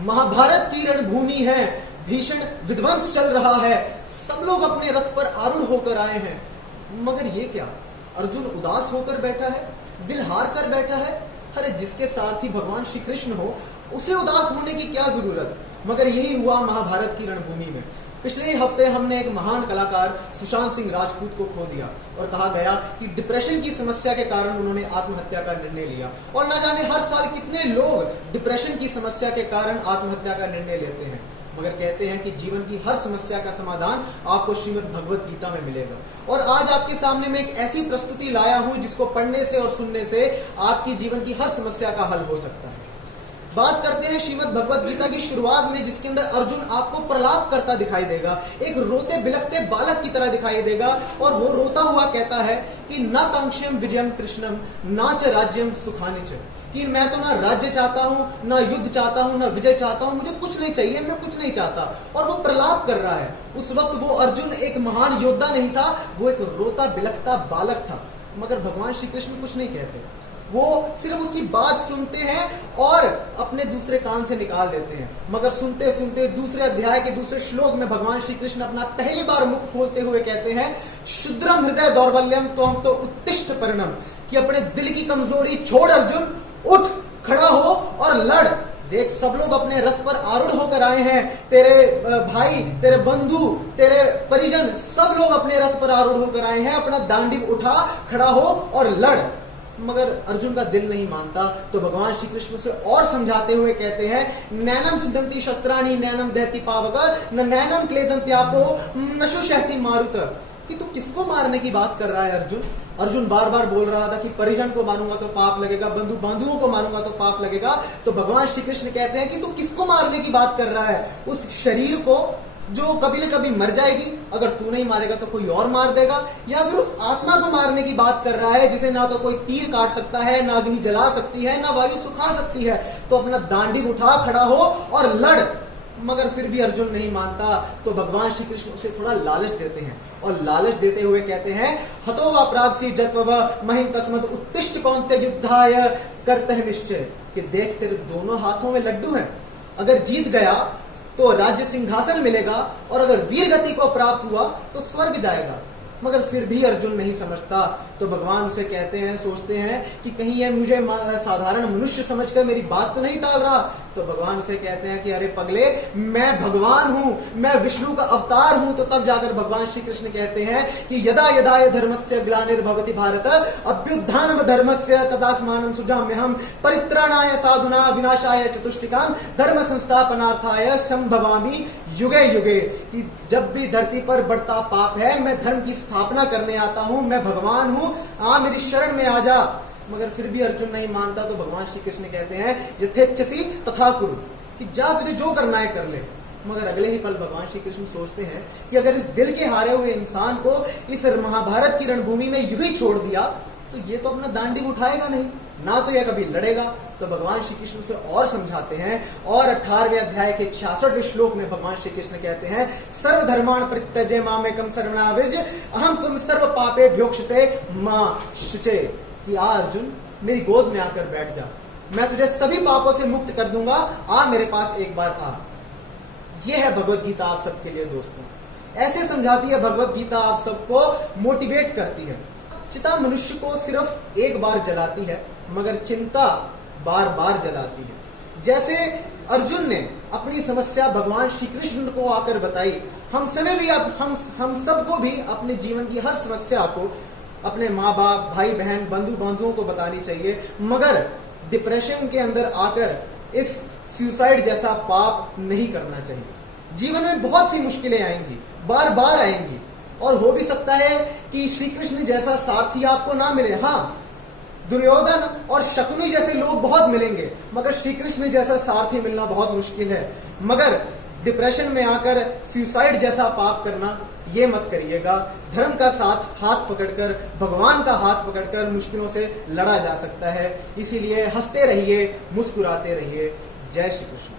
महाभारत की रणभूमि है, भीषण विध्वंस चल रहा है, सब लोग अपने रथ पर आरूढ़ होकर आए हैं। मगर ये क्या, अर्जुन उदास होकर बैठा है, दिल हार कर बैठा है। अरे जिसके सारथी भगवान श्री कृष्ण हो उसे उदास होने की क्या जरूरत। मगर यही हुआ महाभारत की रणभूमि में। पिछले ही हफ्ते हमने एक महान कलाकार सुशांत सिंह राजपूत को खो दिया और कहा गया कि डिप्रेशन की समस्या के कारण उन्होंने आत्महत्या का निर्णय लिया। और न जाने हर साल कितने लोग डिप्रेशन की समस्या के कारण आत्महत्या का निर्णय लेते हैं। मगर कहते हैं कि जीवन की हर समस्या का समाधान आपको श्रीमद् भगवत गीता में मिलेगा। और आज आपके सामने मैं एक ऐसी प्रस्तुति लाया हूं जिसको पढ़ने से और सुनने से आपकी जीवन की हर समस्या का हल हो सकता है। बात करते हैं श्रीमद् भगवत गीता की शुरुआत में, जिसके अंदर अर्जुन आपको प्रलाप करता दिखाई देगा, एक रोते बिलखते बालक की तरह दिखाई देगा। और वो रोता हुआ कहता है कि न कांक्षम विजयम कृष्णम न च राज्यम सुखानि च, कि मैं तो ना राज्य चाहता हूँ, ना युद्ध चाहता हूँ, ना विजय चाहता हूँ, मुझे कुछ नहीं चाहिए, मैं कुछ नहीं चाहता। और वो प्रलाप कर रहा है। उस वक्त वो अर्जुन एक महान योद्धा नहीं था, वो एक रोता बिलखता बालक था। मगर भगवान श्री कृष्ण कुछ नहीं कहते, वो सिर्फ उसकी बात सुनते हैं और अपने दूसरे कान से निकाल देते हैं। मगर सुनते सुनते दूसरे अध्याय के दूसरे श्लोक में भगवान श्री कृष्ण अपना पहली बार मुख खोलते हुए कहते हैं, शुद्रम हृदय दौर्बल्यम त्वं तो उत्तिष्ठ परिणम, कि अपने दिल की कमजोरी छोड़ अर्जुन, उठ खड़ा हो और लड़। देख सब लोग अपने रथ पर आरूढ़ होकर आए हैं, तेरे भाई, तेरे बंधु, तेरे परिजन, सब लोग अपने रथ पर आरूढ़ होकर आए हैं। अपना दांडी उठा, खड़ा हो और लड़। मगर अर्जुन का दिल नहीं मानता। तो भगवान श्री कृष्ण उसे और समझाते हुए कहते हैं, नैनम चिंतन्ति शस्त्राणि नैनम दहति पावक न नैनम क्लेदन्त्यापो नशु शहति मारुत, कि तू किसको मारने की बात कर रहा है अर्जुन। अर्जुन बार बार बोल रहा था कि परिजन को मारूंगा तो पाप लगेगा, बंधुओं को मारूंगा तो पाप लगेगा। तो भगवान श्री कृष्ण कहते हैं कि तू किसको मारने की बात कर रहा है, उस शरीर को जो कभी न कभी मर जाएगी, अगर तू नहीं मारेगा तो कोई और मार देगा, या फिर उस आत्मा को मारने की बात कर रहा है जिसे ना तो कोई तीर काट सकता है, ना अग्नि जला सकती है, ना वायु सुखा सकती है। तो अपना दांडी उठा, खड़ा हो और लड़। मगर फिर भी अर्जुन नहीं मानता। तो भगवान श्री कृष्ण उसे थोड़ा लालच देते हैं और लालच देते हुए कहते हैं, हतो वा प्राप्सी जत्व महिम तस्मत् उत्तिष्ठ कौन्तेय युद्धाय करतः निश्चय, कि देख तेरे दोनों हाथों में लड्डू हैं, अगर जीत गया तो राज्य सिंहासन मिलेगा, और अगर वीर गति को प्राप्त हुआ तो स्वर्ग जाएगा। मगर फिर भी अर्जुन नहीं समझता। तो भगवान उसे कहते हैं, सोचते हैं कि कहीं ये मुझे साधारण मनुष्य समझकर मेरी बात तो नहीं टाल रहा। तो भगवान उसे कहते हैं कि अरे पगले, मैं भगवान हूं, मैं विष्णु का अवतार हूं। तो तब जाकर भगवान श्री कृष्ण कहते हैं कि यदा यदा धर्मस्य ग्लानिर्भवति भारत अभ्युत्थानम धर्मस्य तदास्मानं सृजाम्यहम् परित्राणाय साधुना विनाशाय चतुष्टिकाम धर्म संस्थापनार्थाय संभवामि युगे युगे, कि जब भी धरती पर बढ़ता पाप है, मैं धर्म की स्थापना करने आता हूं, मैं भगवान हूं, आ मेरी शरण में आ जा। मगर फिर भी अर्जुन नहीं मानता। तो भगवान श्री कृष्ण कहते हैं, यथेच्छसि तथा कुरु, कि जा तुझे जो करना है कर ले। मगर अगले ही पल भगवान श्री कृष्ण सोचते हैं कि अगर इस दिल के हारे हुए इंसान को इस महाभारत की रणभूमि में यूं ही छोड़ दिया तो ये तो अपना दांडी उठाएगा नहीं, ना तो यह कभी लड़ेगा। तो भगवान श्री कृष्ण से और समझाते हैं, और 18वें अध्याय के 66वें श्लोक में भगवान श्री कृष्ण कहते हैं, सर्वधर्मान् परित्यज्य मामेकं शरणं अहम तुम सर्व पापेभ्यो क्षसे मां शुचे, कि आ अर्जुन मेरी गोद में आकर बैठ जा, मैं तुझे सभी पापों से मुक्त कर दूंगा, आ मेरे पास एक बार आ। यह है भगवत गीता आप सबके लिए दोस्तों। ऐसे समझाती है भगवत गीता, आप सबको मोटिवेट करती है। चिता मनुष्य को सिर्फ एक बार जलाती है, मगर चिंता बार बार जलाती है। जैसे अर्जुन ने अपनी समस्या भगवान श्री कृष्ण को आकर बताई, हम सबको भी अपने जीवन की हर समस्या को अपने माँ बाप, भाई बहन, बंधुओं को बतानी चाहिए। मगर डिप्रेशन के अंदर आकर इस सुसाइड जैसा पाप नहीं करना चाहिए। जीवन में बहुत सी मुश्किलें आएंगी, बार बार आएंगी, और हो भी सकता है कि श्री कृष्ण जैसा सारथी आपको ना मिले। हाँ, दुर्योधन और शकुनी जैसे लोग बहुत मिलेंगे, मगर श्री कृष्ण जैसा सारथी मिलना बहुत मुश्किल है। मगर डिप्रेशन में आकर सुसाइड जैसा पाप करना ये मत करिएगा। धर्म का साथ हाथ पकड़कर, भगवान का हाथ पकड़कर मुश्किलों से लड़ा जा सकता है। इसीलिए हंसते रहिए, मुस्कुराते रहिए। जय श्री कृष्ण।